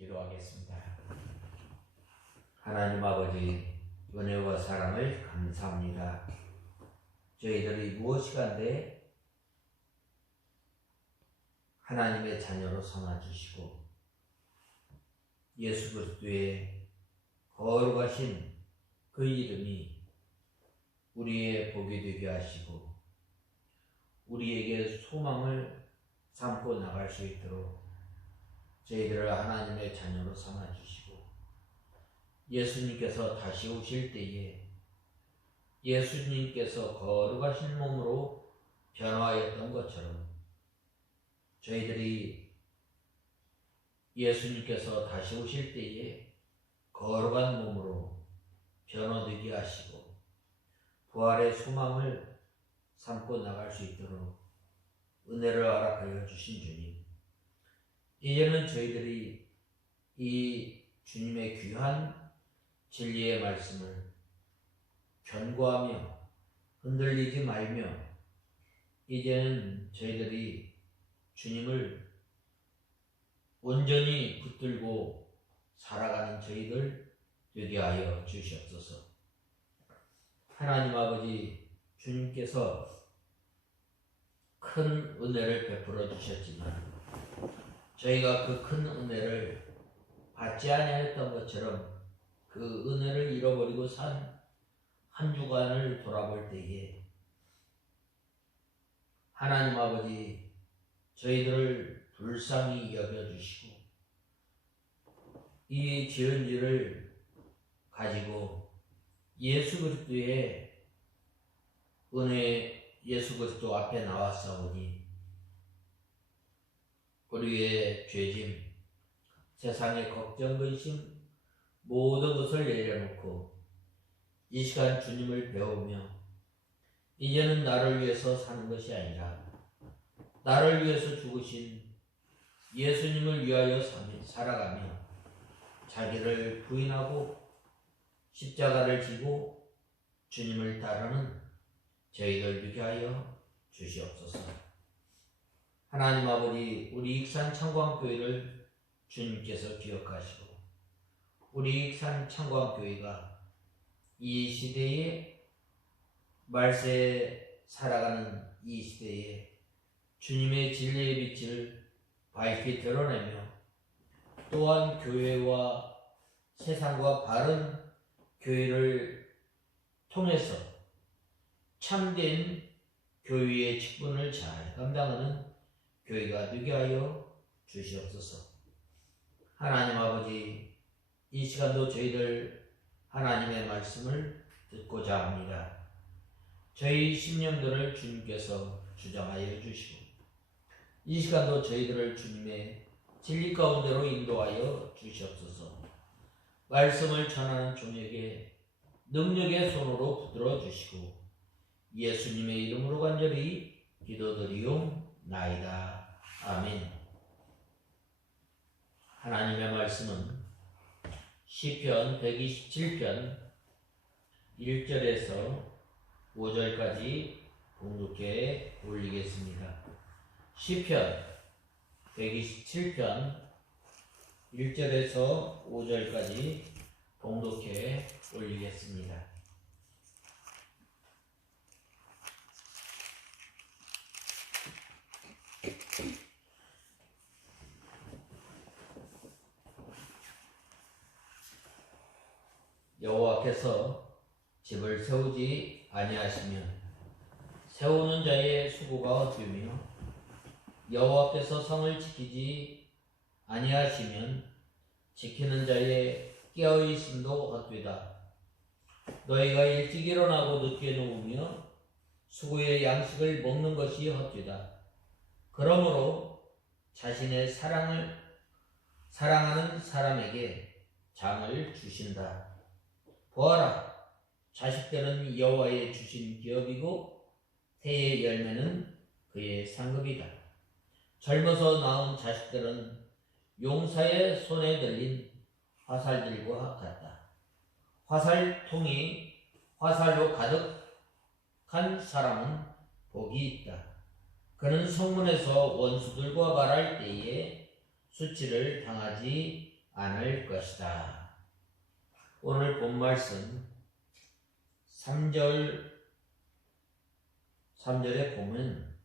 기도하겠습니다. 하나님 아버지, 은혜와 사랑을 감사합니다. 저희들이 무엇이간데 하나님의 자녀로 삼아주시고 예수 그리스도의 거룩하신 그 이름이 우리의 복이 되게 하시고 우리에게 소망을 삼고 나갈 수 있도록 저희들을 하나님의 자녀로 삼아주시고 예수님께서 다시 오실 때에 예수님께서 거룩하신 몸으로 변화하였던 것처럼 저희들이 예수님께서 다시 오실 때에 거룩한 몸으로 변화되게 하시고 부활의 소망을 삼고 나갈 수 있도록 은혜를 허락하여 주신 주님, 이제는 저희들이 이 주님의 귀한 진리의 말씀을 견고하며 흔들리지 말며 이제는 저희들이 주님을 온전히 붙들고 살아가는 저희들 되게 하여 주시옵소서. 하나님 아버지, 주님께서 큰 은혜를 베풀어 주셨지만 저희가 그 큰 은혜를 받지 아니하였던 것처럼 그 은혜를 잃어버리고 산 한 주간을 돌아볼 때에 하나님 아버지, 저희들을 불쌍히 여겨주시고 이 지은 일을 가지고 예수 그리스도의 은혜, 예수 그리스도 앞에 나왔사오니 우리의 죄짐, 세상의 걱정, 근심 모든 것을 내려놓고 이 시간 주님을 배우며 이제는 나를 위해서 사는 것이 아니라 나를 위해서 죽으신 예수님을 위하여 살아가며 자기를 부인하고 십자가를 지고 주님을 따르는 저희들 되게 하여 주시옵소서. 하나님 아버지, 우리 익산 창광교회를 주님께서 기억하시고 우리 익산 창광교회가 이 시대에 말세에 살아가는 이 시대에 주님의 진리의 빛을 밝히 드러내며 또한 교회와 세상과 바른 교회를 통해서 참된 교회의 직분을 잘 감당하는 교회가 되게 하여 주시옵소서. 하나님 아버지, 이 시간도 저희들 하나님의 말씀을 듣고자 합니다. 저희 심령들을 주님께서 주장하여 주시고 이 시간도 저희들을 주님의 진리 가운데로 인도하여 주시옵소서. 말씀을 전하는 종에게 능력의 손으로 붙들어 주시고 예수님의 이름으로 간절히 기도드리옵나이다. 아멘. 하나님의 말씀은 시편 127편 1절에서 5절까지 봉독해 올리겠습니다. 시편 127편 1절에서 5절까지 봉독해 올리겠습니다. 여호와께서 집을 세우지 아니하시면 세우는 자의 수고가 헛되며 여호와께서 성을 지키지 아니하시면 지키는 자의 깨어있음도 헛되다. 너희가 일찍 일어나고 늦게 누우며 수고의 양식을 먹는 것이 헛되다. 그러므로 자신의 사랑하는 사람에게 장을 주신다. 보아라, 자식들은 여호와의 주신 기업이고 태의 열매는 그의 상급이다. 젊어서 낳은 자식들은 용사의 손에 들린 화살들과 같다. 화살통이 화살로 가득한 사람은 복이 있다. 그는 성문에서 원수들과 말할 때에 수치를 당하지 않을 것이다. 오늘 본 말씀 3절에 보면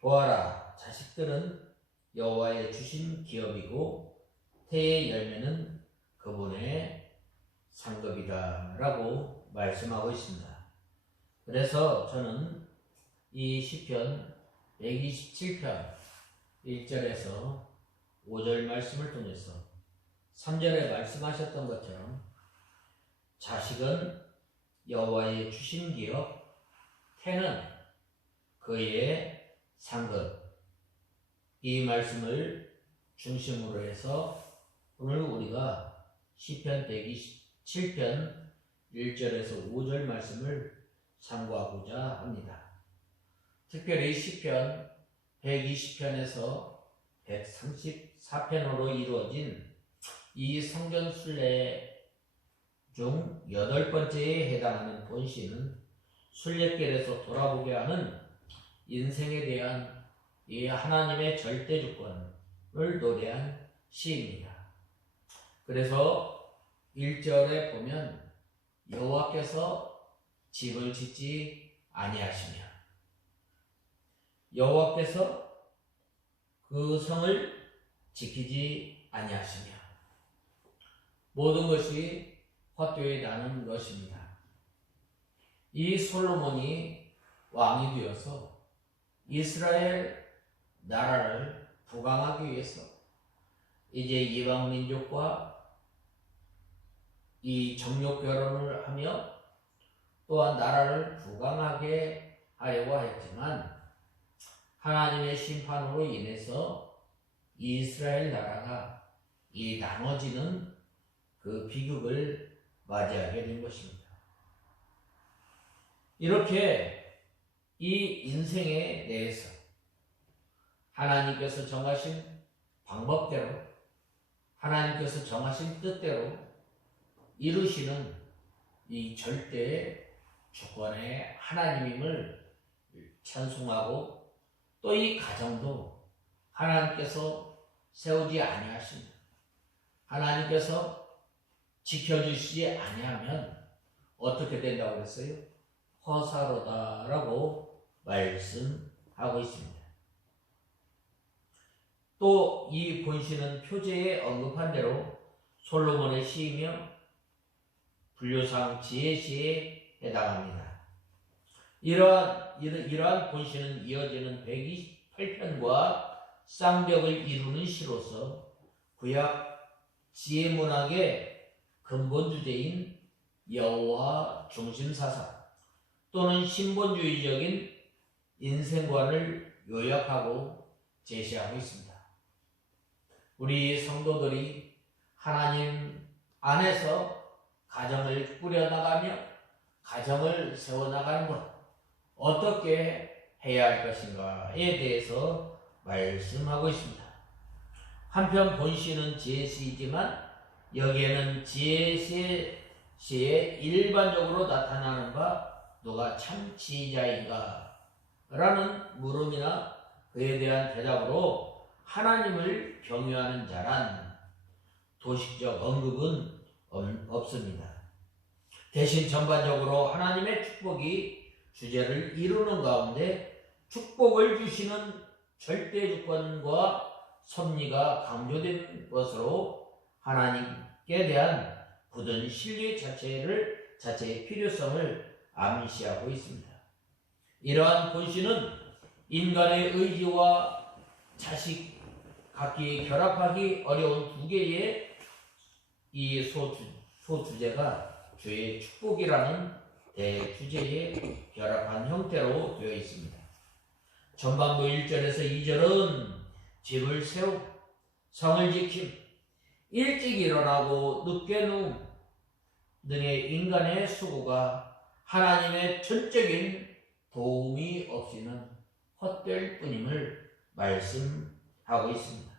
보아라, 자식들은 여호와의 주신 기업이고 태의 열매는 그분의 상급이다 라고 말씀하고 있습니다. 그래서 저는 이 시편 127편 1절에서 5절 말씀을 통해서 3절에 말씀하셨던 것처럼 자식은 여호와의 주신 기업, 태는 그의 상급, 이 말씀을 중심으로 해서 오늘 우리가 시편 127편 1절에서 5절 말씀을 상고하고자 합니다. 특별히 시편 120편에서 134편으로 이루어진 이 성전 순례 중 8번째에 해당하는 본시는 순례길에서 돌아보게 하는 인생에 대한 이 하나님의 절대 주권을 노래한 시입니다. 그래서 1절에 보면 여호와께서 집을 짓지 아니하시며 여호와께서 그 성을 지키지 아니하시며 모든 것이 헛되이 나는 것입니다. 이 솔로몬이 왕이 되어서 이스라엘 나라를 부강하기 위해서 이제 이방 민족과 이 정욕 결혼을 하며 또한 나라를 부강하게 하려고 했지만 하나님의 심판으로 인해서 이스라엘 나라가 이 나눠지는 그 비극을 맞이하게 된 것입니다. 이렇게 이 인생에 대해서 하나님께서 정하신 방법대로 하나님께서 정하신 뜻대로 이루시는 이 절대 주권의 하나님임을 찬송하고 또 이 가정도 하나님께서 세우지 아니하십니다. 하나님께서 지켜주시지 아니하면 어떻게 된다고 그랬어요? 허사로다라고 말씀하고 있습니다. 또 이 본시는 표제에 언급한 대로 솔로몬의 시이며 분류상 지혜시에 해당합니다. 이러한 본시는 이어지는 128편과 쌍벽을 이루는 시로서 구약 지혜문학의 근본 주제인 여호와 중심 사상 또는 신본주의적인 인생관을 요약하고 제시하고 있습니다. 우리 성도들이 하나님 안에서 가정을 꾸려나가며 가정을 세워나가는 것 어떻게 해야 할 것인가에 대해서 말씀하고 있습니다. 한편 본시는 지혜시이지만 여기에는 지혜시에 일반적으로 나타나는 바 누가 참 지혜자인가? 라는 물음이나 그에 대한 대답으로 하나님을 경외하는 자란 도식적 언급은 없습니다. 대신 전반적으로 하나님의 축복이 주제를 이루는 가운데 축복을 주시는 절대 주권과 섭리가 강조된 것으로 하나님께 대한 굳은 신뢰 자체의 필요성을 암시하고 있습니다. 이러한 본시는 인간의 의지와 자식 각기 결합하기 어려운 두 개의 이 소주제가 주의 축복이라는 대주제에 결합한 형태로 되어 있습니다. 전반부 1절에서 2절은 집을 세우고 성을 지킴, 일찍 일어나고 늦게 누움 등의 인간의 수고가 하나님의 전적인 도움이 없이는 헛될 뿐임을 말씀하고 있습니다.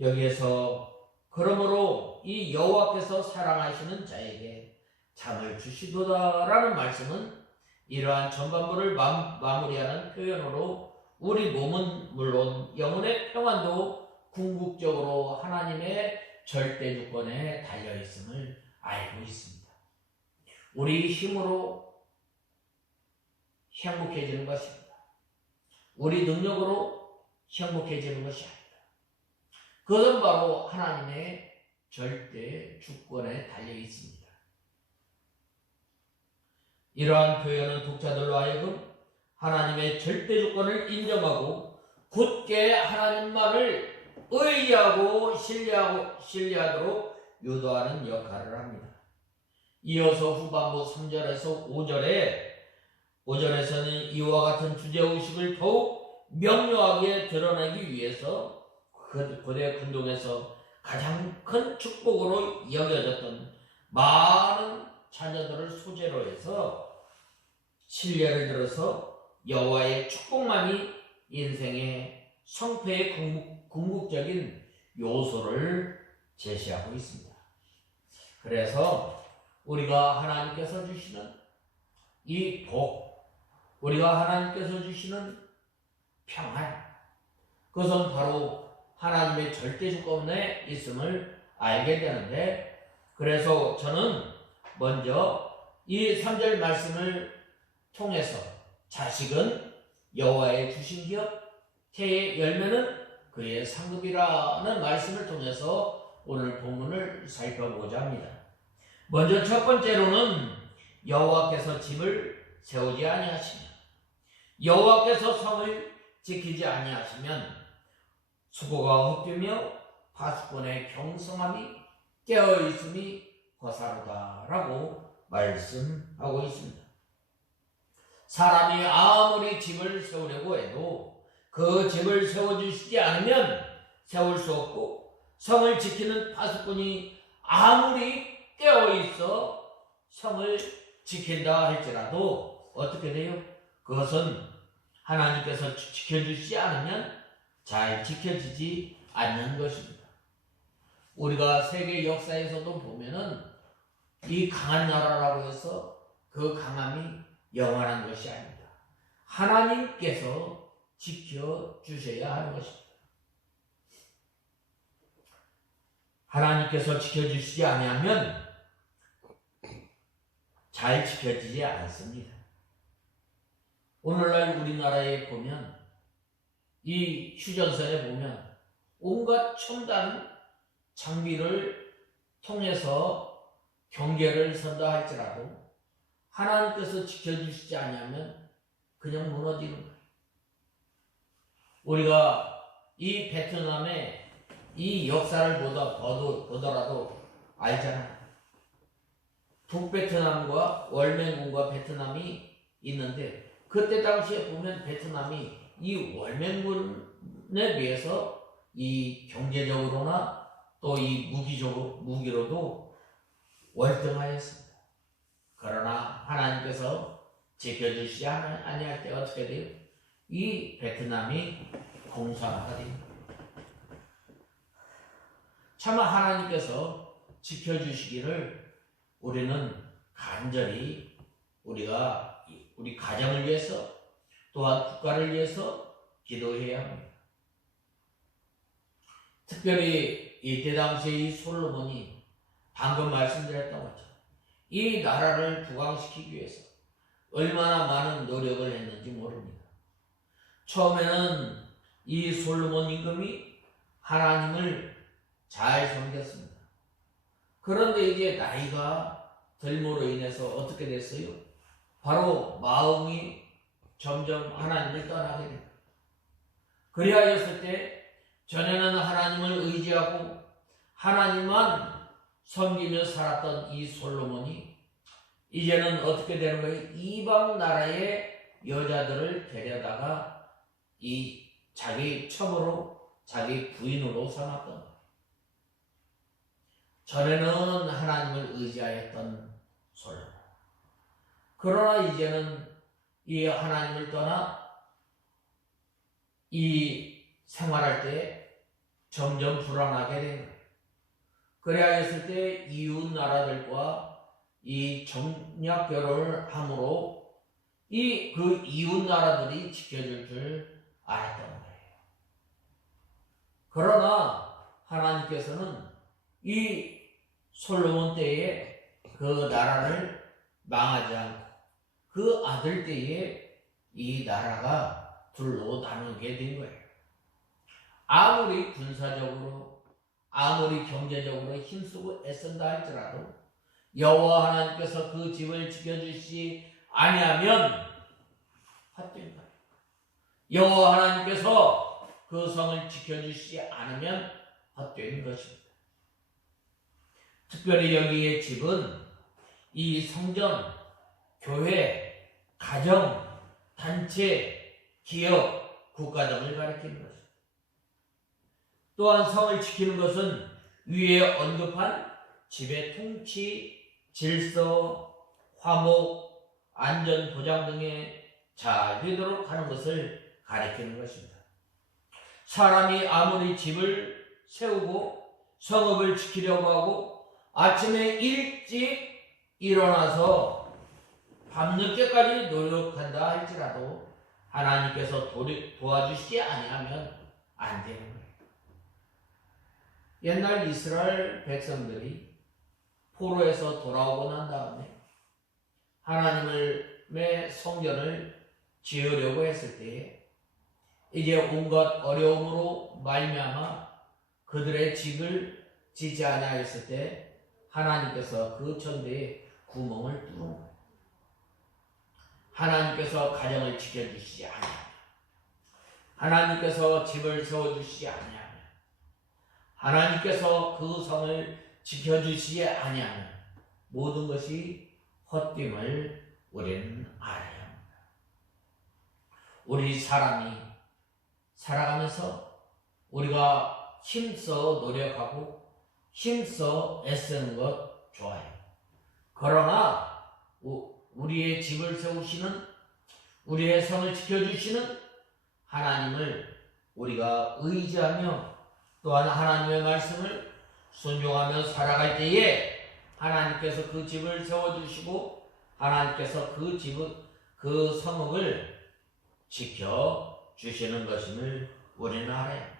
여기에서 그러므로 이 여호와께서 사랑하시는 자에게 잠을 주시도다라는 말씀은 이러한 전반부를 마무리하는 표현으로 우리 몸은 물론 영혼의 평안도 궁극적으로 하나님의 절대 주권에 달려 있음을 알고 있습니다. 우리 힘으로 행복해지는 것입니다. 우리 능력으로 행복해지는 것이 아닙니다. 그것은 바로 하나님의 절대 주권에 달려 있습니다. 이러한 표현은 독자들로 하여금 하나님의 절대 주권을 인정하고 굳게 하나님 말을 의지하고 신뢰하도록 유도하는 역할을 합니다. 이어서 후반부 3절에서 5절에서는 이와 같은 주제의식을 더욱 명료하게 드러내기 위해서 고대 근동에서 가장 큰 축복으로 여겨졌던 많은 자녀들을 소재로 해서 신뢰를 들어서 여호와의 축복만이 인생의 성패의 궁극적인 요소를 제시하고 있습니다. 그래서 우리가 하나님께서 주시는 이 복, 우리가 하나님께서 주시는 평안, 그것은 바로 하나님의 절대 주권에 있음을 알게 되는데, 그래서 저는 먼저 이 3절 말씀을 통해서 자식은 여호와의 주신 기업, 태의 열매는 그의 상급이라는 말씀을 통해서 오늘 본문을 살펴보고자 합니다. 먼저 첫 번째로는 여호와께서 집을 세우지 아니하시면, 여호와께서 성을 지키지 아니하시면 수고가 헛되며 파수꾼의 경성함이 깨어있음이 허사로다라고 말씀하고 있습니다. 사람이 아무리 집을 세우려고 해도 그 집을 세워주시지 않으면 세울 수 없고, 성을 지키는 파수꾼이 아무리 깨어있어 성을 지킨다 할지라도 어떻게 돼요? 그것은 하나님께서 지켜주시지 않으면 잘 지켜지지 않는 것입니다. 우리가 세계 역사에서도 보면은 이 강한 나라라고 해서 그 강함이 영원한 것이 아닙니다. 하나님께서 지켜주셔야 하는 것입니다. 하나님께서 지켜주시지 아니하면 잘 지켜지지 않습니다. 오늘날 우리나라에 보면, 이 휴전선에 보면 온갖 첨단 장비를 통해서 경계를 선다 할지라도 하나님께서 지켜주시지 않으면 그냥 무너지는 거예요. 우리가 이 베트남의 이 역사를 보더라도 알잖아요. 북베트남과 월맹군과 베트남이 있는데, 그때 당시에 보면 베트남이 이 월맹군에 비해서 이 경제적으로나 또 이 무기로도 월등하였습니다. 그러나 하나님께서 지켜주시지 아니할 때 어떻게 돼요? 이 베트남이 공산화가 됩니다. 차마 하나님께서 지켜주시기를 우리는 간절히 우리 가정을 위해서, 또한 국가를 위해서 기도해야 합니다. 특별히 이때 당시에 이 솔로몬이 방금 말씀드렸던 것처럼 이 나라를 부강시키기 위해서 얼마나 많은 노력을 했는지 모릅니다. 처음에는 이 솔로몬 임금이 하나님을 잘 섬겼습니다. 그런데 이제 나이가 들므로 인해서 어떻게 됐어요? 바로 마음이 점점 하나님을 떠나게 됩니다. 그리하였을 때 전에는 하나님을 의지하고 하나님만 섬기며 살았던 이 솔로몬이 이제는 어떻게 되는 거예요? 이방 나라의 여자들을 데려다가 이 자기 첩으로, 자기 부인으로 삼았던 거예요. 전에는 하나님을 의지하였던 솔로몬. 그러나 이제는 이 하나님을 떠나 이 생활할 때 점점 불안하게 된 거예요. 그래야했을 때 이웃 나라들과 이 정략 결혼을 함으로 그 이웃 나라들이 지켜줄 줄 알았던 거예요. 그러나 하나님께서는 이 솔로몬 때에 그 나라를 망하지 않고 그 아들 때에 이 나라가 둘로 나누게 된 거예요. 아무리 군사적으로 아무리 경제적으로 힘쓰고 애쓴다 할지라도 여호와 하나님께서 그 집을 지켜주시지 아니하면 헛된 거예요. 여호와 하나님께서 그 성을 지켜주시지 않으면 헛된 것입니다. 특별히 여기의 집은 이 성전, 교회, 가정, 단체, 기업, 국가 등을 가리키는 것입니다. 또한 성을 지키는 것은 위에 언급한 집의 통치, 질서, 화목, 안전 보장 등에 잘 되도록 하는 것을 가리키는 것입니다. 사람이 아무리 집을 세우고 성읍을 지키려고 하고 아침에 일찍 일어나서 밤늦게까지 노력한다 할지라도 하나님께서 도와주시지 아니하면 안 되는 거예요. 옛날 이스라엘 백성들이 포로에서 돌아오고 난 다음에 하나님의 성전을 지으려고 했을 때에 이제 온갖 어려움으로 말미암아 그들의 집을 지지 아니하였을 때 하나님께서 그 천대에 구멍을 뚫은 거예요. 하나님께서 가정을 지켜주시지 아니하면, 하나님께서 집을 세워주시지 아니하면, 하나님께서 그 성을 지켜주시지 아니하면 모든 것이 헛됨을 우리는 알아야 합니다. 우리 사람이 살아가면서 우리가 힘써 노력하고 힘써 애쓰는 것 좋아요. 그러나 우리의 집을 세우시는, 우리의 성을 지켜주시는 하나님을 우리가 의지하며 또한 하나님의 말씀을 순종하며 살아갈 때에 하나님께서 그 집을 세워주시고 하나님께서 그 성읍을 지켜주시는 것임을 우리는 알아야 합니다.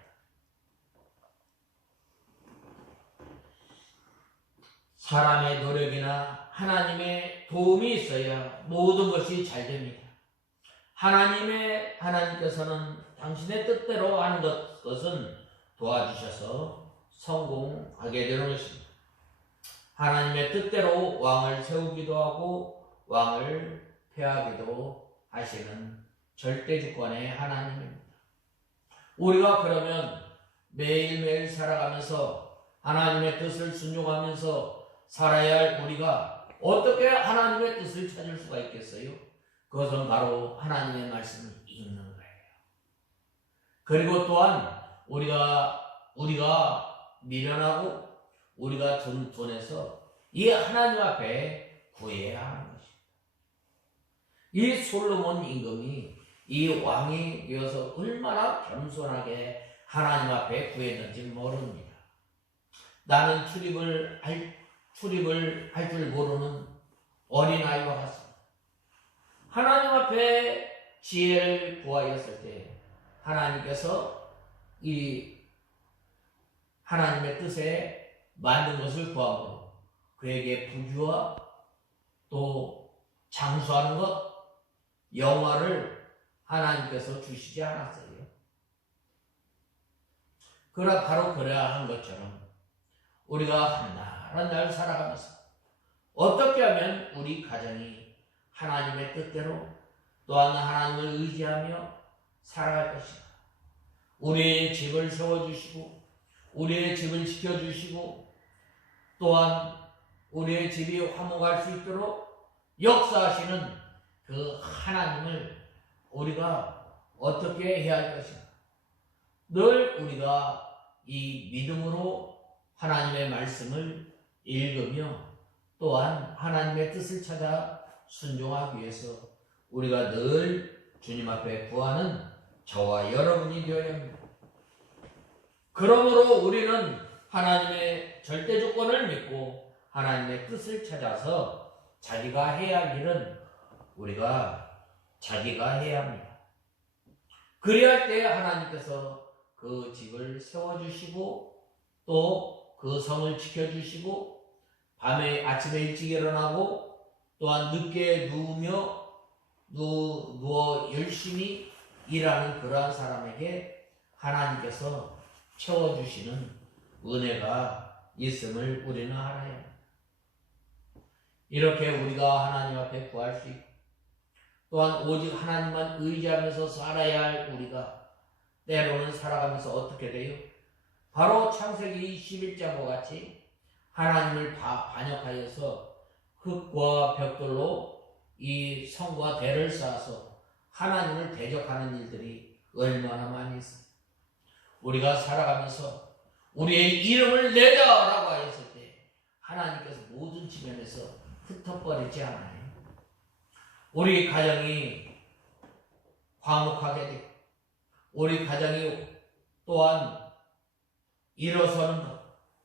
사람의 노력이나 하나님의 도움이 있어야 모든 것이 잘 됩니다. 하나님께서는 당신의 뜻대로 하는 것은 도와주셔서 성공하게 되는 것입니다. 하나님의 뜻대로 왕을 세우기도 하고 왕을 폐하기도 하시는 절대주권의 하나님입니다. 우리가 그러면 매일매일 살아가면서 하나님의 뜻을 순종하면서 살아야 할 우리가 어떻게 하나님의 뜻을 찾을 수가 있겠어요? 그것은 바로 하나님의 말씀을 읽는 거예요. 그리고 또한 우리가 미련하고 우리가 돈에서 이 하나님 앞에 구해야 하는 것입니다. 이 솔로몬 임금이 이 왕이 되어서 얼마나 겸손하게 하나님 앞에 구했는지 모릅니다. 나는 출입을 할 줄 모르는 어린아이와 같습니다. 하나님 앞에 지혜를 구하였을 때 하나님께서 이 하나님의 뜻에 맞는 것을 구함으로 그에게 부귀와 또 장수하는 것, 영화를 하나님께서 주시지 않았어요. 그러나 바로 그러한 것처럼 우리가 한 날 살아가면서 어떻게 하면 우리 가정이 하나님의 뜻대로 또한 하나님을 의지하며 살아갈 것인가? 우리의 집을 세워주시고 우리의 집을 지켜주시고 또한 우리의 집이 화목할 수 있도록 역사하시는 그 하나님을 우리가 어떻게 해야 할 것인가? 늘 우리가 이 믿음으로 하나님의 말씀을 읽으며 또한 하나님의 뜻을 찾아 순종하기 위해서 우리가 늘 주님 앞에 구하는 저와 여러분이 되어야 합니다. 그러므로 우리는 하나님의 절대 조건을 믿고 하나님의 뜻을 찾아서 자기가 해야 할 일은 자기가 해야 합니다. 그리할 때 하나님께서 그 집을 세워주시고 또 그 성을 지켜주시고 밤에 아침에 일찍 일어나고 또한 늦게 누워 열심히 일하는 그러한 사람에게 하나님께서 채워주시는 은혜가 있음을 우리는 알아야 합니다. 이렇게 우리가 하나님 앞에 구할 수 있고 또한 오직 하나님만 의지하면서 살아야 할 우리가 때로는 살아가면서 어떻게 돼요? 바로 창세기 11장과 같이 하나님을 반역하여서 흙과 벽돌로 이 성과 대를 쌓아서 하나님을 대적하는 일들이 얼마나 많이 있습니다. 우리가 살아가면서 우리의 이름을 내자라고 하였을 때 하나님께서 모든 지면에서 흩어버리지 않아요. 우리 가정이 화목하게 되고 우리 가정이 또한 일어서는 것,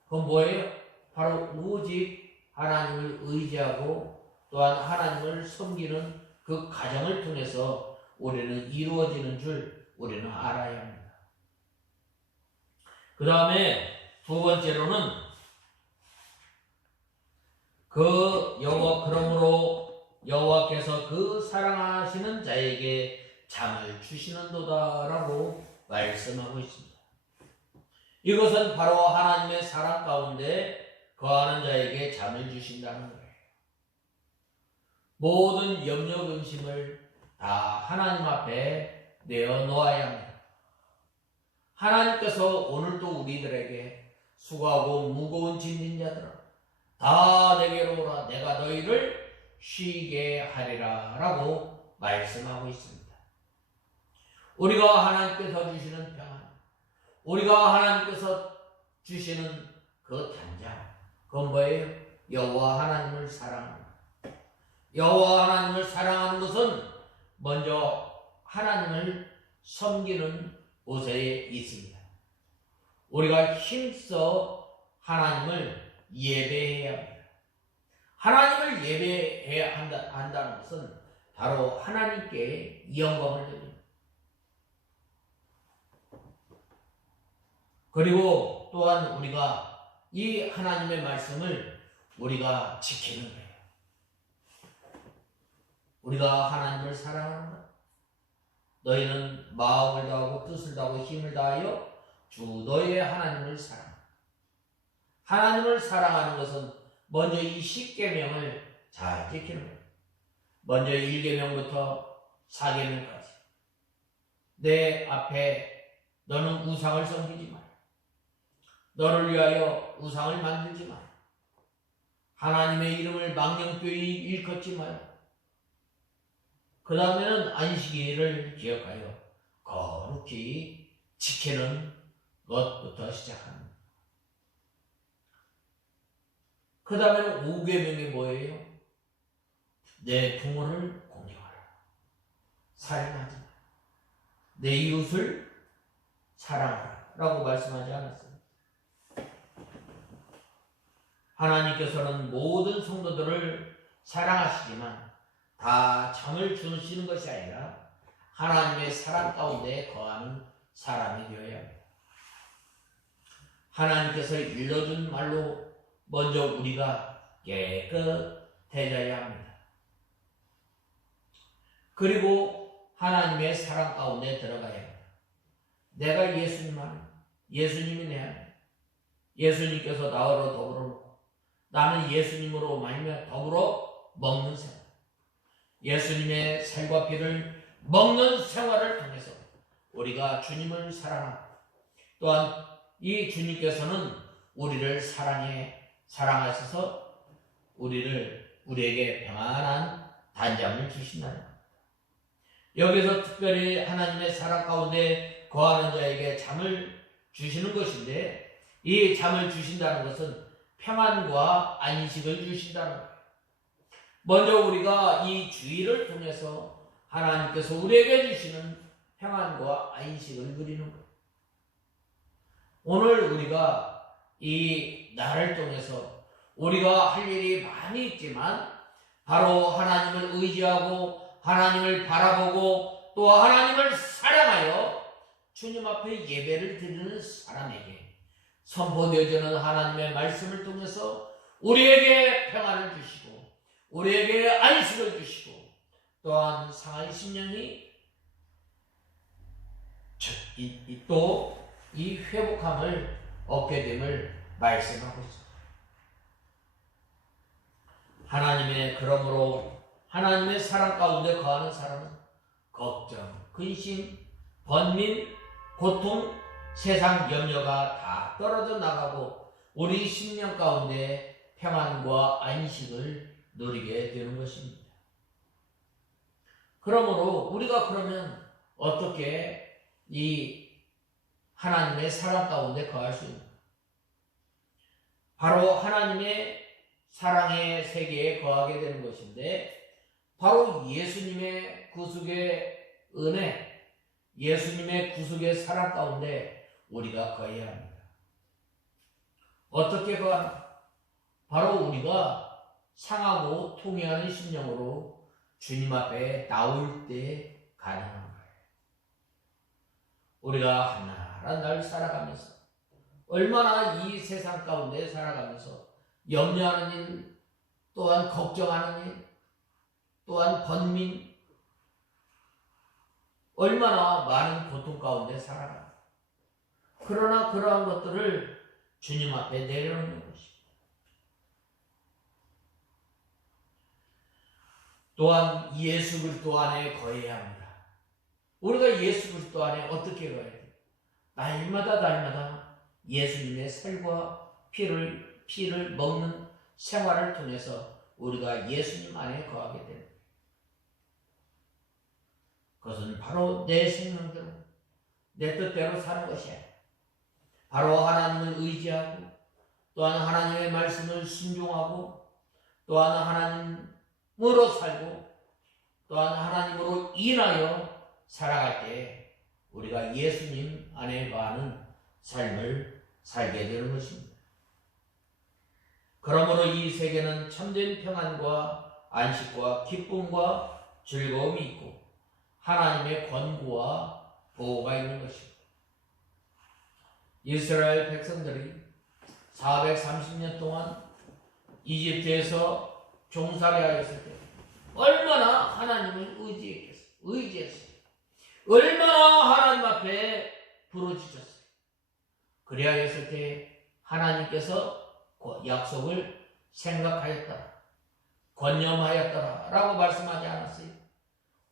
그건 뭐예요? 바로 오직 하나님을 의지하고 또한 하나님을 섬기는 그 가정을 통해서 우리는 이루어지는 줄 우리는 알아야 합니다. 그 다음에 두 번째로는 그러므로 여호와께서 그 사랑하시는 자에게 잠을 주시는도다라고 말씀하고 있습니다. 이것은 바로 하나님의 사랑 가운데 거하는 자에게 잠을 주신다는 거예요. 모든 염려 근심을 다 하나님 앞에 내어놓아야 합니다. 하나님께서 오늘도 우리들에게 수고하고 무거운 짐진 자들아 다 내게로 오라 내가 너희를 쉬게 하리라 라고 말씀하고 있습니다. 우리가 하나님께서 주시는 평안, 우리가 하나님께서 주시는 그 단장, 그건 뭐예요? 여호와 하나님을 사랑하는 것. 여호와 하나님을 사랑하는 것은 먼저 하나님을 섬기는 곳에 있습니다. 우리가 힘써 하나님을 예배해야 합니다. 하나님을 예배해야 한다는 것은 바로 하나님께 영광을 드립니다. 그리고 또한 우리가 이 하나님의 말씀을 우리가 지키는 거예요. 우리가 하나님을 사랑하는 것. 너희는 마음을 다하고 뜻을 다하고 힘을 다하여 주 너희의 하나님을 사랑하라. 하나님을 사랑하는 것은 먼저 이 10계명을 잘 지키는 거예요. 먼저 1계명부터 4계명까지. 내 앞에 너는 우상을 섬기지 마라. 너를 위하여 우상을 만들지 마라. 하나님의 이름을 망령되이 일컫지 마라. 그 다음에는 안식일을 기억하여 거룩히 지키는 것부터 시작합니다. 그 다음에는 5계명이 뭐예요? 내 부모를 공경하라. 살인하지 마라. 내 이웃을 사랑하라 라고 말씀하지 않았습니다. 하나님께서는 모든 성도들을 사랑하시지만 다 잠을 주시는 것이 아니라 하나님의 사랑 가운데 거하는 사람이 되어야 합니다. 하나님께서 일러준 말로 먼저 우리가 깨끗해져야 합니다. 그리고 하나님의 사랑 가운데 들어가야 합니다. 내가 예수님이 내 안에, 예수님께서 나와 더불어 먹고 나는 예수님으로 말미암아 더불어 먹는 생활, 예수님의 살과 피를 먹는 생활을 통해서 우리가 주님을 사랑하고 또한 이 주님께서는 우리를 사랑하셔서 우리에게 평안한 단장을 주신다는 겁니다. 여기서 특별히 하나님의 사랑 가운데 거하는 자에게 잠을 주시는 것인데 이 잠을 주신다는 것은 평안과 안식을 주신다는 거예요. 먼저 우리가 이 주의를 통해서 하나님께서 우리에게 주시는 평안과 안식을 누리는 거예요. 오늘 우리가 이 날을 통해서 우리가 할 일이 많이 있지만 바로 하나님을 의지하고 하나님을 바라보고 또 하나님을 사랑하여 주님 앞에 예배를 드리는 사람에게 선포되어지는 하나님의 말씀을 통해서 우리에게 평안을 주시고 우리에게 안식을 주시고 또한 상한 심령이 또 이 회복함을 얻게 됨을 말씀하고 있습니다. 그러므로 하나님의 사랑 가운데 거하는 사람은 걱정, 근심, 번민, 고통, 세상 염려가 다 떨어져 나가고 우리 심령 가운데 평안과 안식을 누리게 되는 것입니다. 그러므로 우리가 그러면 어떻게 이 하나님의 사랑 가운데 거할 수 있는가? 바로 하나님의 사랑의 세계에 거하게 되는 것인데 바로 예수님의 구속의 은혜, 예수님의 구속의 사랑 가운데 우리가 거해야 합니다. 어떻게 거하나? 바로 우리가 상하고 통회하는 심령으로 주님 앞에 나올 때 가능한 거예요. 우리가 하나하나 날 살아가면서 얼마나 이 세상 가운데 살아가면서 염려하는 일, 또한 걱정하는 일, 또한 번민, 얼마나 많은 고통 가운데 살아가. 그러나 그러한 것들을 주님 앞에 내려놓는 것입니다. 또한 예수 그리스도 안에 거해야 합니다. 우리가 예수 그리스도 안에 어떻게 거해야 돼요? 날마다 예수님의 살과 피를 먹는 생활을 통해서 우리가 예수님 안에 거하게 됩니다. 그것은 바로 내 생명대로 내 뜻대로 사는 것이야. 바로 하나님을 의지하고 또한 하나님의 말씀을 순종하고 또한 하나님으로 살고 또한 하나님으로 인하여 살아갈 때 우리가 예수님 안에 거하는 삶을 살게 되는 것입니다. 그러므로 이 세계는 참된 평안과 안식과 기쁨과 즐거움이 있고 하나님의 권고와 보호가 있는 것입니다. 이스라엘 백성들이 430년 동안 이집트에서 종살이하였을 때 얼마나 하나님을 의지했어요. 얼마나 하나님 앞에 부르짖었어요. 그리하였을 때 하나님께서 약속을 생각하였다, 권념하였더라 라고 말씀하지 않았어요.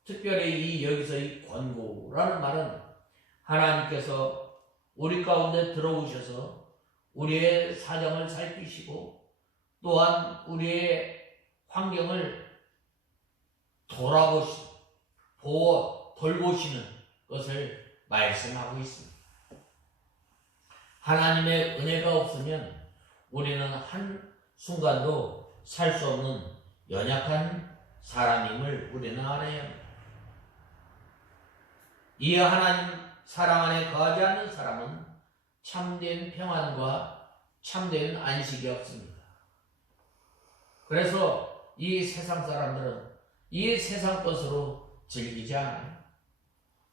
특별히 여기서 이 권고라는 말은 하나님께서 우리 가운데 들어오셔서 우리의 사정을 살피시고 또한 우리의 환경을 돌보시는 것을 말씀하고 있습니다. 하나님의 은혜가 없으면 우리는 한순간도 살 수 없는 연약한 사람임을 우리는 알아야 합니다. 이 하나님 사랑 안에 거하지 않는 사람은 참된 평안과 참된 안식이 없습니다. 그래서 이 세상 사람들은 이 세상 것으로 즐기지 않아요.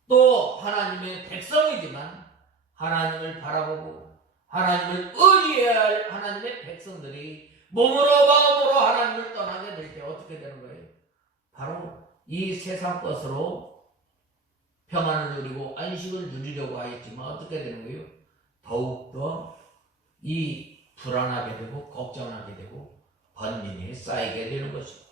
또 하나님의 백성이지만 하나님을 바라보고 하나님을 의지해야 할 하나님의 백성들이 몸으로 마음으로 하나님을 떠나게 될 때 어떻게 되는 거예요? 바로 이 세상 것으로 평안을 누리고 안식을 누리려고 하였지만 어떻게 되는 거예요? 더욱더 이 불안하게 되고 걱정하게 되고 번민이 쌓이게 되는 것입니다.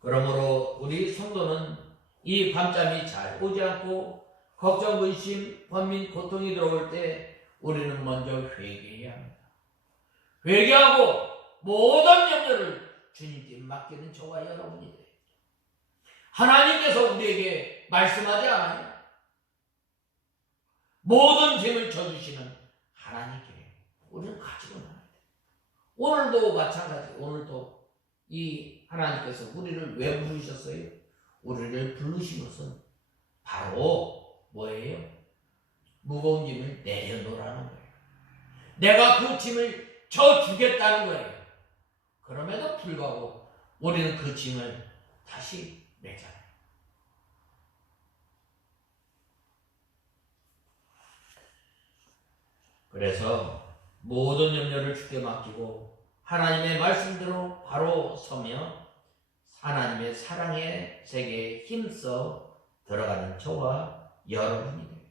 그러므로 우리 성도는 이 밤잠이 잘 오지 않고 걱정, 근심, 번민, 고통이 들어올 때 우리는 먼저 회개해야 합니다. 회개하고 모든 염려를 주님께 맡기는 저와 여러분이 돼요. 하나님께서 우리에게 말씀하지 않아요. 모든 짐을 져주시는 하나님께 우리는 가지고 나가야 돼요. 오늘도 마찬가지. 오늘도 이 하나님께서 우리를 왜 부르셨어요? 우리를 부르신 것은 바로 뭐예요? 무거운 짐을 내려놓으라는 거예요. 내가 그 짐을 져주겠다는 거예요. 그럼에도 불구하고 우리는 그 짐을 다시 내잖아요. 그래서 모든 염려를 주께 맡기고 하나님의 말씀대로 바로 서며 하나님의 사랑의 세계에 힘써 들어가는 저와 여러분이 됩니다.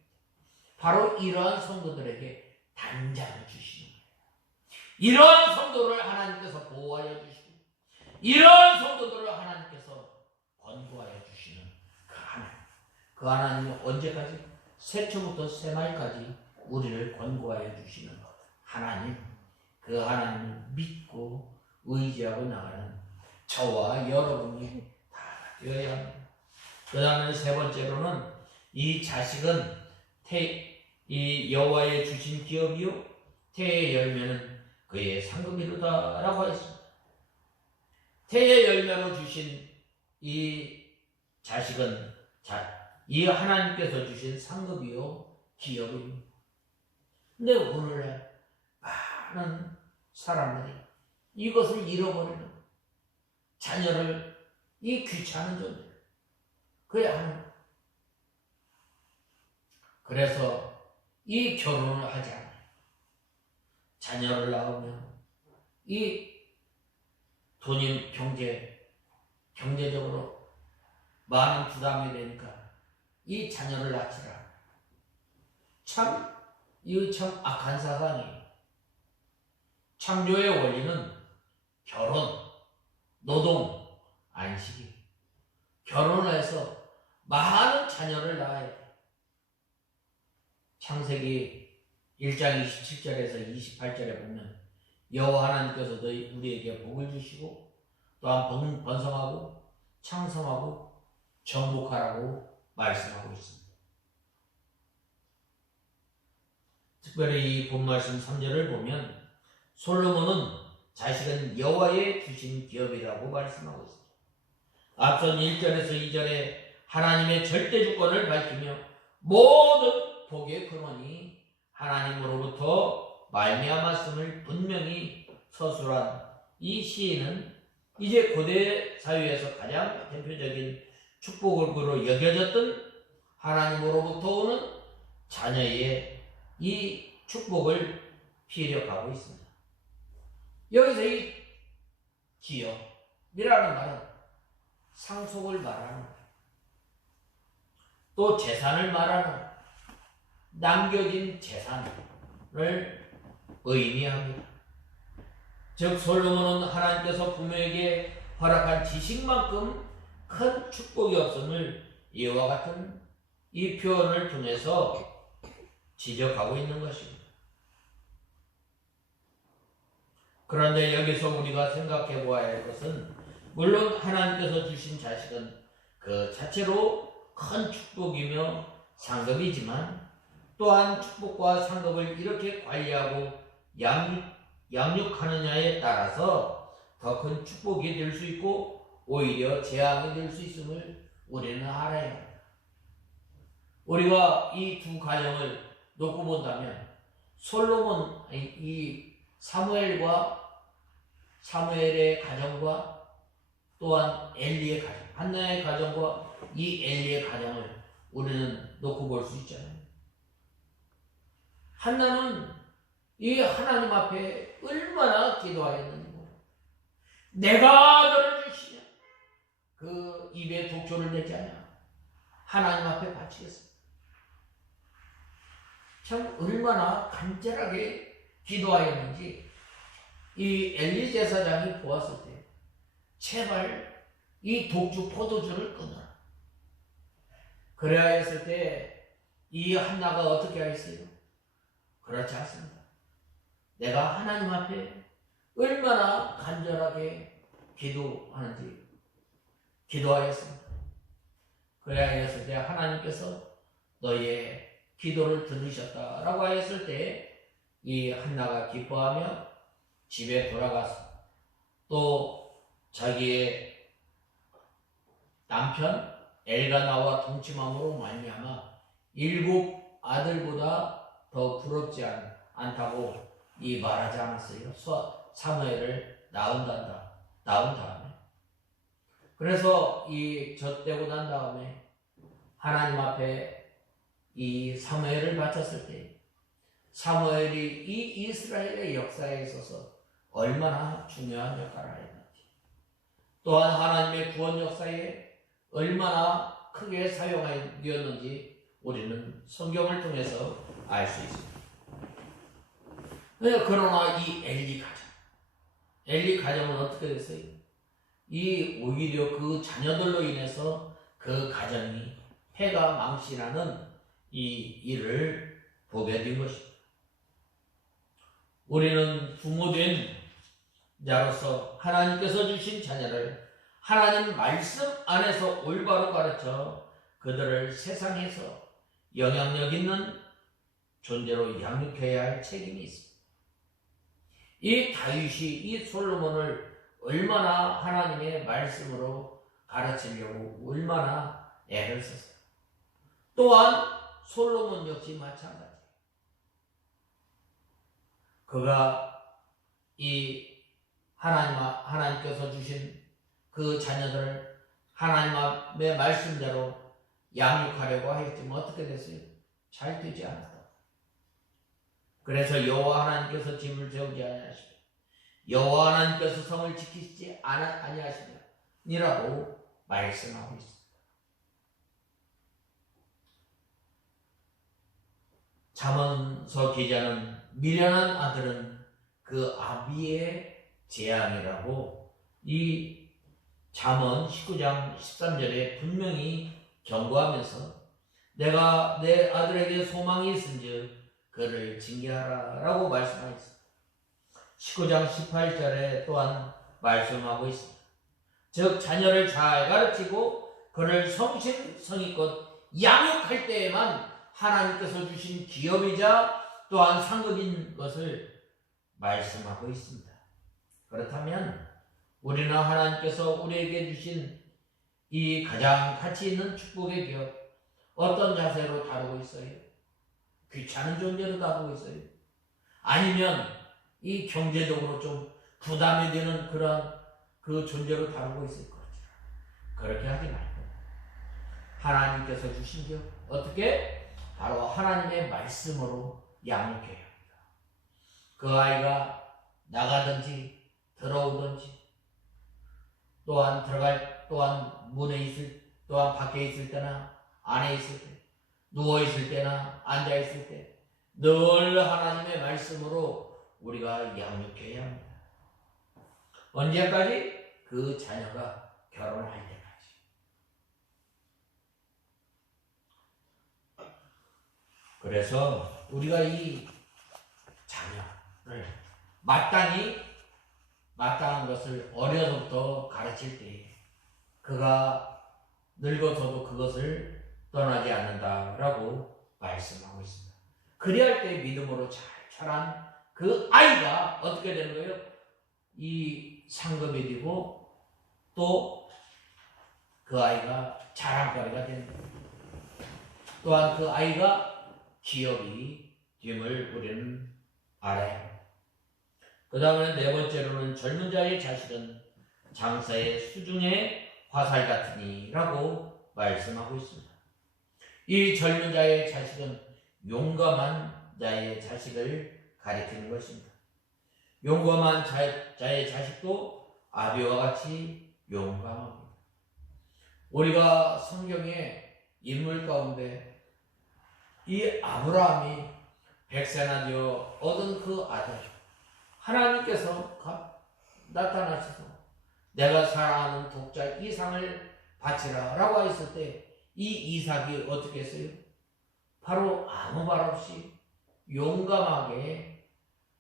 바로 이러한 성도들에게 단장을 주시는 거예요. 이러한 성도를 하나님께서 보호하여 주시고 이러한 성도들을 하나님께서 권고하여 주시는 그 하나님. 그 하나님은 언제까지? 새초부터 새말까지 우리를 권고하여 주시는 하나님. 그 하나님을 믿고 의지하고 나가는 저와 여러분이 다 되어야 합니다. 그 다음에 세 번째로는 이 자식은 이 여호와의 주신 기업이요 태의 열매는 그의 상급이로다 라고 하였습니다. 태의 열매로 주신 이 자식은 이 하나님께서 주신 상급이요 기업입니다. 근데 오늘날 많은 사람들이 이것을 잃어버리는 자녀를 이 귀찮은 존재 그래야 하는 거예요. 그래서 이 결혼을 하지 않아요. 자녀를 낳으면 이 돈이 경제적으로 많은 부담이 되니까 이 자녀를 낳지라. 이거 참 악한 사상이에요. 창조의 원리는 결혼, 노동, 안식이. 결혼을 해서 많은 자녀를 낳아야 돼. 창세기 1장 27절에서 28절에 보면 여호와 하나님께서 우리에게 복을 주시고 또한 번성하고 창성하고 정복하라고 말씀하고 있습니다. 특별히 이 본말씀 3절을 보면 솔로몬은 자식은 여호와의 주신 기업이라고 말씀하고 있습니다. 앞선 1절에서 2절에 하나님의 절대 주권을 밝히며 모든 복의 근원이 하나님으로부터 말미암았음을 분명히 서술한 이 시인은 이제 고대 사회에서 가장 대표적인 축복으로 여겨졌던 하나님으로부터 오는 자녀의 이 축복을 피력하고 있습니다. 여기서 이 기업이라는 말은 상속을 말하는 거예요. 또 재산을 말하는 남겨진 재산을 의미합니다. 즉 솔로몬은 하나님께서 부모에게 허락한 지식만큼 큰 축복이 없음을 이와 같은 이 표현을 통해서 지적하고 있는 것입니다. 그런데 여기서 우리가 생각해 보아야 할 것은 물론 하나님께서 주신 자식은 그 자체로 큰 축복이며 상급이지만 또한 축복과 상급을 이렇게 관리하고 양육하느냐에 따라서 더 큰 축복이 될 수 있고 오히려 재앙이 될 수 있음을 우리는 알아야 합니다. 우리가 이 두 가정을 놓고 본다면 이 사무엘의 가정과 또한 엘리의 가정, 한나의 가정과 이 엘리의 가정을 우리는 놓고 볼 수 있잖아요. 한나는 이 하나님 앞에 얼마나 기도하였는지 내가 너를 주시냐 그 입에 독초를 내지 않냐 하나님 앞에 바치겠습니다. 참 얼마나 간절하게 기도하였는지 이 엘리 제사장이 보았을 때 제발 이 독주 포도주를 끊어라. 그래야 했을 때 이 한나가 어떻게 하였어요? 그렇지 않습니다. 내가 하나님 앞에 얼마나 간절하게 기도하는지 기도하였습니다. 그래야 했을 때 하나님께서 너의 기도를 들으셨다라고 하였을 때 이 한나가 기뻐하며 집에 돌아가서 또 자기의 남편 엘가나와 동침함으로 말미암아 7 아들보다 더 부럽지 않다고 이 말하지 않았어요. 사무엘을 낳은 다음에 그래서 이 젖되고 난 다음에 하나님 앞에 이 사무엘을 바쳤을 때 사무엘이 이 이스라엘의 역사에 있어서 얼마나 중요한 역할을 하였는지, 또한 하나님의 구원 역사에 얼마나 크게 사용하였는지 우리는 성경을 통해서 알 수 있습니다. 그러나 이 엘리 가정은 어떻게 됐어요? 이 오히려 그 자녀들로 인해서 그 가정이 해가 망신하는 이 일을 보게 된 것입니다. 우리는 부모된 자로서 하나님께서 주신 자녀를 하나님 말씀 안에서 올바로 가르쳐 그들을 세상에서 영향력 있는 존재로 양육해야 할 책임이 있습니다. 이 다윗이 이 솔로몬을 얼마나 하나님의 말씀으로 가르치려고 얼마나 애를 썼어요. 또한 솔로몬 역시 마찬가지예요. 그가 이 하나님께서 주신 그 자녀들을 하나님의 말씀대로 양육하려고 하였지만 어떻게 됐어요? 잘 되지 않았다. 그래서 여호와 하나님께서 짐을 재우지 아니하시며 여호와 하나님께서 성을 지키시지 아니하시니라고 말씀하고 있습니다. 잠언서 기자는 미련한 아들은 그 아비의 재앙이라고 이 잠언 19장 13절에 분명히 경고하면서 내가 내 아들에게 소망이 있은즉 그를 징계하라 라고 말씀하였습니다. 19장 18절에 또한 말씀하고 있습니다. 즉 자녀를 잘 가르치고 그를 성심성의껏 양육할 때에만 하나님께서 주신 기업이자 또한 상급인 것을 말씀하고 있습니다. 그렇다면 우리는 하나님께서 우리에게 주신 이 가장 가치 있는 축복의 기업 어떤 자세로 다루고 있어요? 귀찮은 존재로 다루고 있어요? 아니면 이 경제적으로 좀 부담이 되는 그런 그 존재로 다루고 있을 것이라. 그렇게 하지 말고 하나님께서 주신 기업 어떻게? 바로 하나님의 말씀으로 양육해야 합니다. 그 아이가 나가든지 들어오든지 또한 문에 또한 밖에 있을 때나 안에 있을 때 누워 있을 때나 앉아 있을 때 늘 하나님의 말씀으로 우리가 양육해야 합니다. 언제까지? 그 자녀가 결혼할 때까지. 그래서 우리가 이 자녀를 마땅한 것을 어려서부터 가르칠 때 그가 늙어서도 그것을 떠나지 않는다라고 말씀하고 있습니다. 그리할 때 믿음으로 잘 자란 그 아이가 어떻게 되는 거예요? 이 상급이 되고 또 그 아이가 자랑거리가 되는 거예요. 또한 그 아이가 기업이 됨을 우리는 알아야 합니다. 그 다음에 네 번째로는 젊은 자의 자식은 장사의 수중의 화살 같으니라고 말씀하고 있습니다. 이 젊은 자의 자식은 용감한 자의 자식을 가리키는 것입니다. 용감한 자의 자식도 아비와 같이 용감합니다. 우리가 성경의 인물 가운데 이 아브라함이 백세나 되어 얻은 그 아들 하나님께서 나타나셔서 내가 사랑하는 독자 이삭을 바치라 라고 했을 때 이 이삭이 어떻게 했어요? 바로 아무 말 없이 용감하게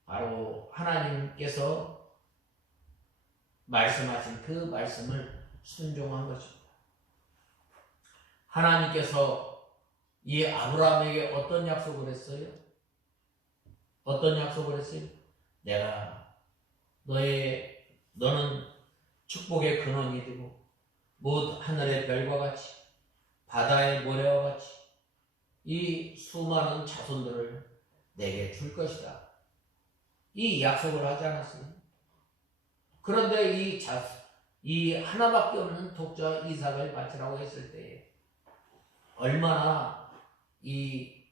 바로 하나님께서 말씀하신 그 말씀을 순종한 것입니다. 하나님께서 이 아브라함에게 어떤 약속을 했어요? 어떤 약속을 했어요? 내가 너는 축복의 근원이 되고 하늘의 별과 같이 바다의 모래와 같이 이 수많은 자손들을 내게 줄 것이다. 이 약속을 하지 않았어요? 그런데 이 하나밖에 없는 독자 이삭을 바치라고 했을 때 얼마나 이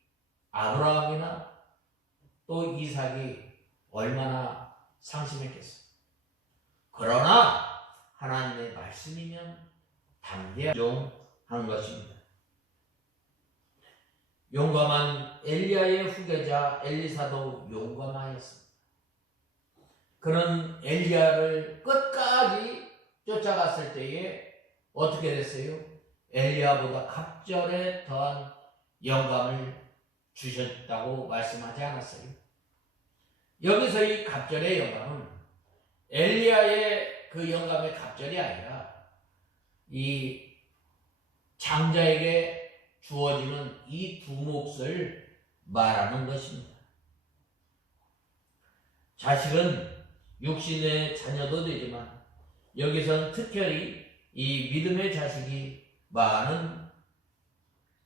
아브라함이나 또 이삭이 얼마나 상심했겠어요. 그러나 하나님의 말씀이면 담대한 것입니다. 용감한 엘리야의 후계자 엘리사도 용감하였습니다. 그는 엘리야를 끝까지 쫓아갔을 때에 어떻게 됐어요? 엘리야보다 갑절에 더한 영감을 주셨다고 말씀하지 않았어요? 여기서 이 갑절의 영감은 엘리야의 그 영감의 갑절이 아니라 이 장자에게 주어지는 이 두 몫을 말하는 것입니다. 자식은 육신의 자녀도 되지만 여기선 특별히 이 믿음의 자식이 많은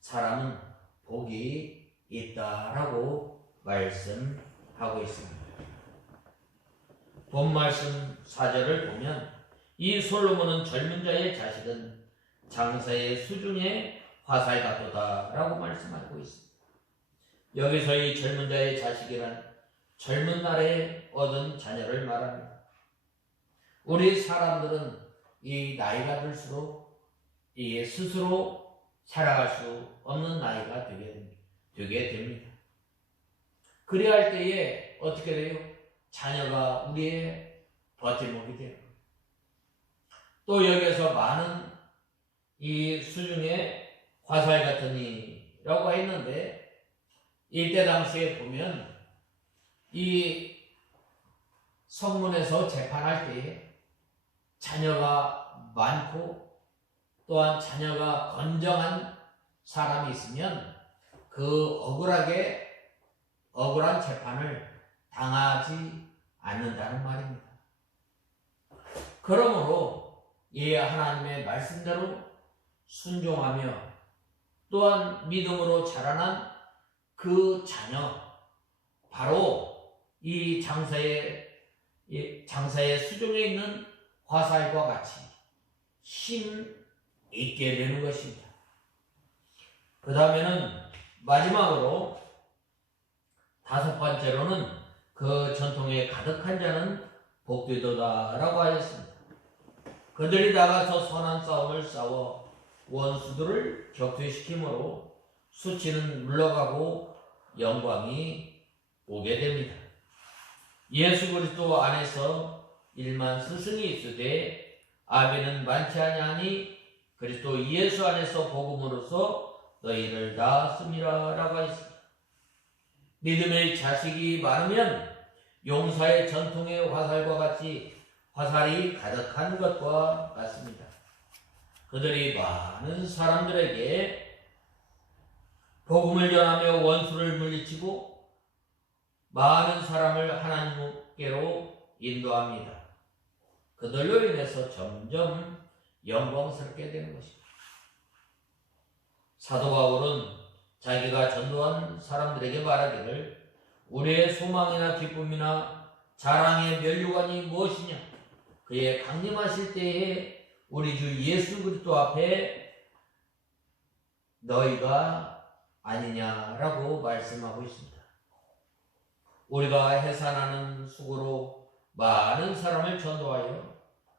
사람은 복이 있다라고 말씀하고 있습니다. 본 말씀 4절을 보면 이 솔로몬은 젊은 자의 자식은 장사의 수중에 화살 같도다라고 말씀하고 있습니다. 여기서 이 젊은 자의 자식이란 젊은 날에 얻은 자녀를 말합니다. 우리 사람들은 이 나이가 들수록 이 스스로 살아갈 수 없는 나이가 되게 됩니다. 그래야 할 때에 어떻게 돼요? 자녀가 우리의 버팀목이 돼요. 또 여기서 많은 이 수중에 화살 같은 이라고 했는데 이때 당시에 보면 이 성문에서 재판할 때에 자녀가 많고 또한 자녀가 건정한 사람이 있으면 그 억울한 재판을 당하지 않는다는 말입니다. 그러므로 이 하나님의 말씀대로 순종하며 또한 믿음으로 자라난 그 자녀, 바로 이 장사의 수중에 있는 화살과 같이 힘 있게 되는 것입니다. 그 다음에는 마지막으로 5번째로는 그 전통에 가득한 자는 복되도다라고 하였습니다. 그들이 나가서 선한 싸움을 싸워 원수들을 격퇴시키므로 수치는 물러가고 영광이 오게 됩니다. 예수 그리스도 안에서 일만 스승이 있으되 아비는 많지 아니하니 그리스도 예수 안에서 복음으로써 너희를 낳았음이라 라고 했습니다. 믿음의 자식이 많으면 용사의 전통의 화살과 같이 화살이 가득한 것과 같습니다. 그들이 많은 사람들에게 복음을 전하며 원수를 물리치고 많은 사람을 하나님께로 인도합니다. 그들로 인해서 점점 영광스럽게 되는 것입니다. 사도 바울은 자기가 전도한 사람들에게 말하기를 우리의 소망이나 기쁨이나 자랑의 면류관이 무엇이냐? 그의 강림하실 때에 우리 주 예수 그리스도 앞에 너희가 아니냐라고 말씀하고 있습니다. 우리가 해산하는 수고로 많은 사람을 전도하여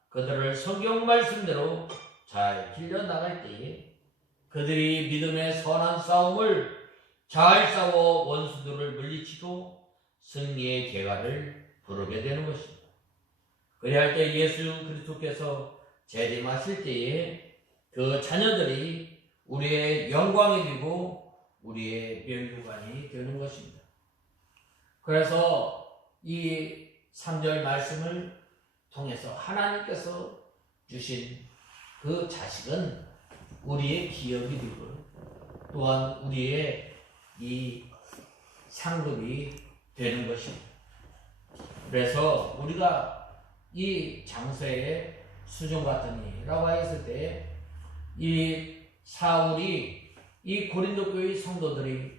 그들을 성경 말씀대로 잘 길러나갈 때에 그들이 믿음의 선한 싸움을 잘 싸워 원수들을 물리치고 승리의 계가를 부르게 되는 것입니다. 그래야 할 때 예수 그리스도께서 재림하실 때에 그 자녀들이 우리의 영광이 되고 우리의 면류관이 되는 것입니다. 그래서 이 3절 말씀을 통해서 하나님께서 주신 그 자식은 우리의 기업이 되고 또한 우리의 이 상급이 되는 것입니다. 그래서 우리가 이 장세의 수종 같으니라고 했을 때 이 사울이 이 고린도 교회 성도들이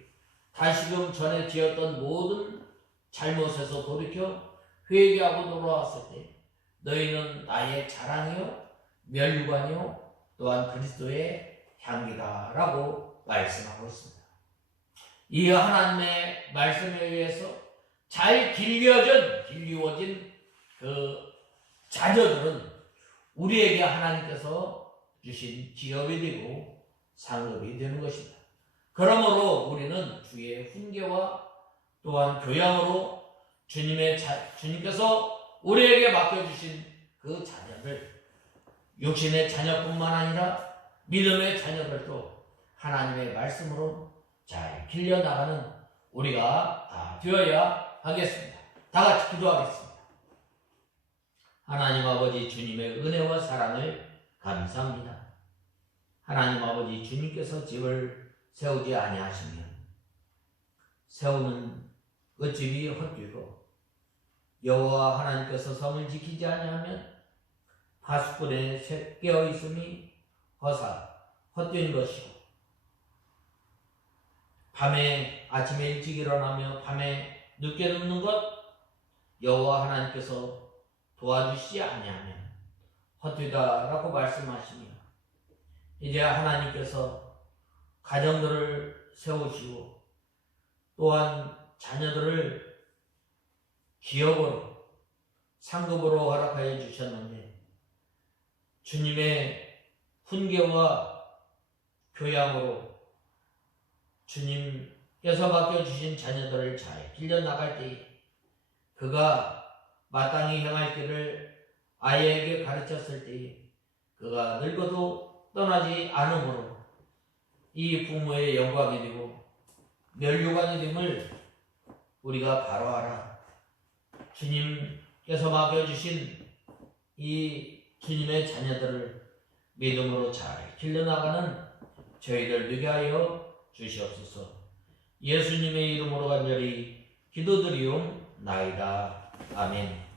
다시금 전에 지었던 모든 잘못에서 돌이켜 회개하고 돌아왔을 때 너희는 나의 자랑이요 면류관이요 또한 그리스도의 향기다라고 말씀하고 있습니다. 이 하나님의 말씀에 의해서 잘 길리워진 그 자녀들은 우리에게 하나님께서 주신 기업이 되고 상급이 되는 것입니다. 그러므로 우리는 주의 훈계와 또한 교양으로 주님께서 우리에게 맡겨주신 그 자녀들, 육신의 자녀뿐만 아니라 믿음의 자녀들도 하나님의 말씀으로 잘 길려나가는 우리가 다 되어야 하겠습니다. 다 같이 기도하겠습니다. 하나님 아버지, 주님의 은혜와 사랑을 감사합니다. 하나님 아버지, 주님께서 집을 세우지 아니하시면 세우는 그 집이 헛되고, 여호와 하나님께서 성을 지키지 아니하면 파수꾼의 깨어 있음이 헛된 것이고, 밤에 아침에 일찍 일어나며 밤에 늦게 눕는 것 여호와 하나님께서 도와주시지 아니하면 헛되다라고 말씀하시며, 이제 하나님께서 가정들을 세우시고 또한 자녀들을 기업으로 상급으로 허락하여 주셨는데, 주님의 훈계와 교양으로 주님께서 맡겨주신 자녀들을 잘 길려나갈 때에 그가 마땅히 행할 길을 아이에게 가르쳤을 때에 그가 늙어도 떠나지 않으므로 이 부모의 영광이 되고 멸류관이 됨을 우리가 바로 알아 주님께서 맡겨주신 이 주님의 자녀들을 믿음으로 잘 길러나가는 저희들 되게 하여 주시옵소서. 예수님의 이름으로 간절히 기도드리옵나이다. 아멘.